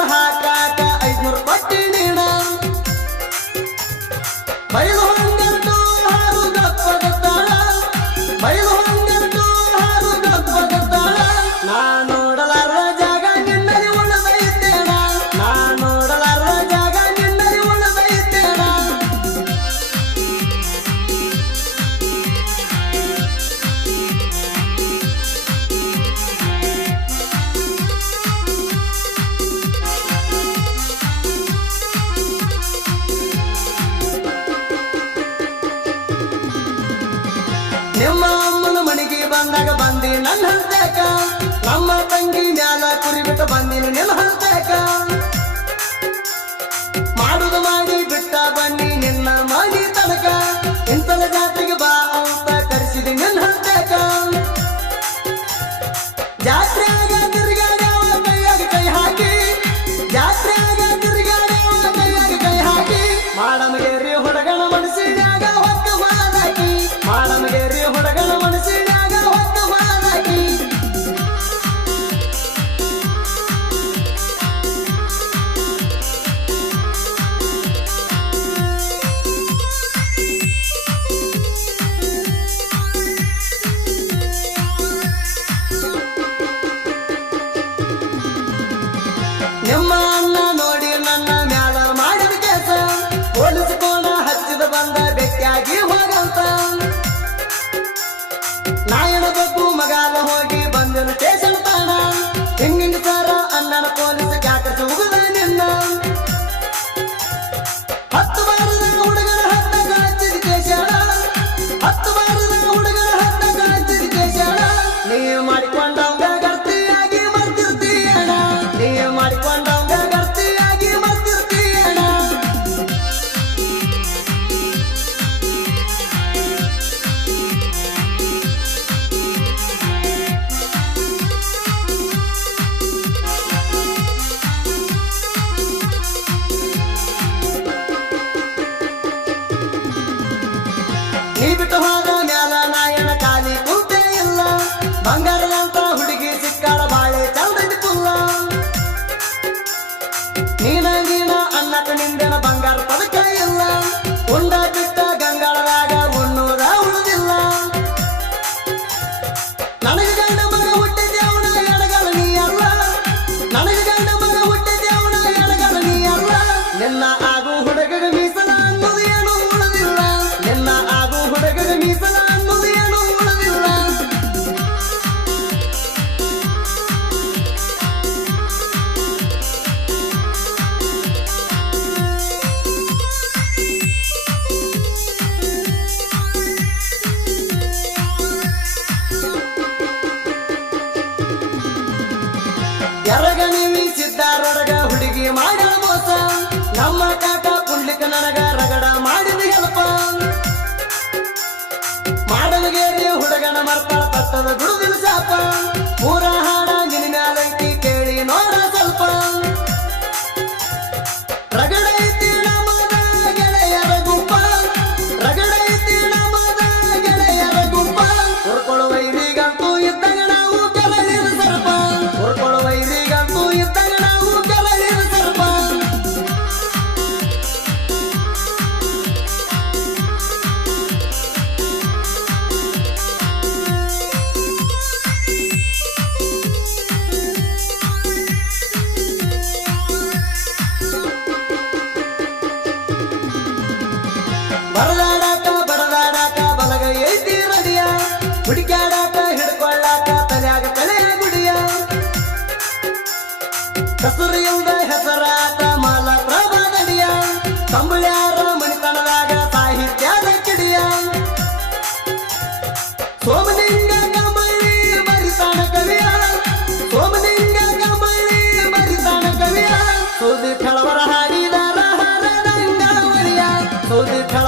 petrol ಹಾಕಾಕ 500 ಕೊಟ್ಟಿ ನೀನ ಬೈಲು ಹಂಗಟ್ಟು ಹಾರು ಗಪ್ಪಗತ್ತಾಳ ಬೈಲು ಹಂಗಟ್ಟು ಹಾರು ಗಪ್ಪಗತ್ತಾಳ ನಾ ನೋಡಲಾರ ಜಾಗ ನಿನ್ನಲ್ಲಿ ಉಳಿದೈತೇಣ ನಾ ನೋಡಲಾರ ಜಾಗ ನಿನ್ನಲ್ಲಿ ಉಳಿದೈತೇಣ ನಿಮ್ಮ ಅಮ್ಮನ ಮನೆಗೆ ಬಂದಾಗ ಬಂದಿ ನನ್ನ ಹಂತಕ ನಮ್ಮ ತಂಗಿ ಮ್ಯಾಲ ಕುರಿ ಬಿಟ್ಟು ಬಂದಿನ ನಿನ್ನ ಹಂತಕ ಮಾಡುದು ಮಾಡಿ ಬಿಟ್ಟ ಬನ್ನಿ ನಿನ್ನ ಮನೆ ತನಕ ಇಂತಲ ಜಾತ್ರೆಗೆ ಬಾ ಅಂತ ಕರೆಸಿದೆ ನಿನ್ನ ಹಂತಕ ಜಾತ್ರೆಯಾಗ ತಿರುಗಾಡ್ಯಾವ ಕೈಯಾಗ ಕೈ ಹಾಕಿ ಜಾತ್ರೆಯಾಗ ತಿರುಗಾಡ್ಯಾವ ಕೈಯಾಗ ಕೈ ಹಾಕಿ ಮಾಡಮಗೇರಿ ಹುಡುಗನ ಮನಸ್ಸಿನ್ಯಾಗ ಹೊಕ್ಕ ಮಾಲಾಕಿ ಮಾಡಮಗೇರಿ ಹುಡುಗನ ಮನಸ್ಸಿನ್ಯಾಗ ಹೊಕ್ಕ ಮಾಲಾಕಿ ನಿಮ್ಮ ಅಣ್ಣ ನೋಡಿ ನನ್ನ ಮ್ಯಾಲ ಮಾಡಿದ ಕೆಲಸ ಪೊಲೀಸ್ ಕೋಣ ಹಚ್ಚಿದ ಬಂದ ಬೆಕ್ಕಾಗಿ ಹೋಗಂತ ನಾಯನ ಬಗ್ಗು ಮಗಾಲ ಹೋಗಿ ಬಂದನು ಸ್ಟೇಷನ್ ತಾಣ ಹಿಂಗಿನ ಸರ ಅಣ್ಣನ ಪೊಲೀಸ್ ಕ್ಯಾಕರ್ಸಿ ಉಗಿದ ನಿನ್ನ 10 ಬಾರದ ಹುಡುಗನ ಹತ್ತ ಹಚ್ಚಿದ ಕೇಶಾಳ 10 ಬಾರದ ಹುಡುಗನ ಹತ್ತ ಹಚ್ಚಿದ ಕೇಶಾಳ ನೀ ಮಾಡಿಕೊಂಡವಂಗ ಗರ್ತಿಯಾಗಿ ಮರ್ತಿರ್ತೀಯಣ ನೀ ಮಾಡಿಕೊಂಡವಂಗ ಗರ್ತಿಯಾಗಿ ಮರ್ತಿರ್ತೀಯಣ ನೀ ಬಿಟ್ಟು ಹೋದ ಮ್ಯಾಲ ನಾಯನ ಕಾಲಿ ಕೂತೆ ಇಲ್ಲ ಬಂಗಾರದಂತ ಹುಡುಗಿ ಸಿಕ್ಕಾಳ ಬಾಳೆ ಚಲ್ದೈತಿ ಪುಲ್ಲ ನೀನ ಅನ್ನಕ ನಿಂದೆನ ಬಂಗಾರ ಪದಕ ಇಲ್ಲ ಉಂಡ ಬಿಟ್ಟ ಗಂಗಾಳದಾಗ ಉಣ್ಣೂರ ಉಳಿದಿಲ್ಲ ನನಗೆ ಗಂಡ ಮಗ ಹುಟ್ಟಿದ್ದೆ ಅವನ ಎಡಗಲ ನೀ ಅಲ್ಲ ನನಗೆ ಗಂಡ ಮಗ ಹುಟ್ಟಿದ್ದೆ ಅವನ ಎಡಗಲ ನೀ ಅಲ್ಲ ನಿನ್ನ ಆಗು ಹುಡುಗಗ ಮೀಸಲ ಅನ್ನೋದು ಏನು ಉಳಿದಿಲ್ಲ ನಿನ್ನ ಆಗು ಹುಡುಗಗ ಮೀಸಲ ಅನ್ನೋದು ಏನು ಉಳಿದಿಲ್ಲ ಎರಗನಿ ಸಿದ್ದಾರೊಡಗ ಹುಡುಗಿ ಮಾಡ್ಯಾಳ ಮೋಸ ನಮ್ಮ ಕಾಕ ಪುಂಡ್ಲಿಕ ನನಗ ರಗಡ ಮಾಡಿದ ಹೆಲ್ಪ ಮಾಡಲಗೇರಿ ಹುಡುಗನ ಮರ್ತಾಳ ತಟ್ಟದ ಗುಡುದಿನ ಶಾಪ ಮೂರ ಹಾಡ ನಿನ್ನ ಮ್ಯಾಲೈತಿ ಕೇಳಿ ನೋಡ ಸ್ವಲ್ಪ ರಗಡೈತಿ ನಮದ ಗೆಳೆಯರ ಗುಂಪ ರಗಡೈತಿ ನಮದ ಗೆಳೆಯರ ಗುಂಪ ಹುರ್ಕೊಳ್ಳುವ ಇರಿಗಂತೂ ಇದ್ದಾಗ ನಾವು ಕೆಳಗಿನ ಸರ್ಪ ಹುರ್ಕೊಳ್ಳುವ ಇರಿಗಂತೂ ಇದ್ದಾಗ ನಾವು ಕೆಳಗಿನ ಸರ್ಪ ಬರದಾಡಾಕ ಬಡದಾಡಾಕ ಬಲಗ ಐತಿ ರಡಿಯ ಹುಡುಕ್ಯಾಡಾಕ ಹಿಡ್ಕೊಳ್ಳಾಕ ತಲ್ಯಾಗ ತಲೆಯ ಗುಡಿಯ ಕಸುರು ಇಲ್ದ ಹೆಸರಾತ ಮಾಲ ಪ್ರಭಾದಡಿಯ ಕಂಬಳ್ಯಾರ ಮಣಿತನದಾಗ ಸಾಹಿತ್ಯದ ಕಿಡಿಯ ಸೋಮಲಿಂಗ ಕಂಬಳಿ ಬರಿತಾನ ಕವಿಯ ಸೋಮಲಿಂಗ ಕಂಬಳಿ ಬರಿತಾನ ಕವಿಯ ಸೋದಿ ಫಳವರ ಹಾಡಿದ ರಹರ ರಂಗಾವಳಿಯ ಸೋದಿ ಫಳ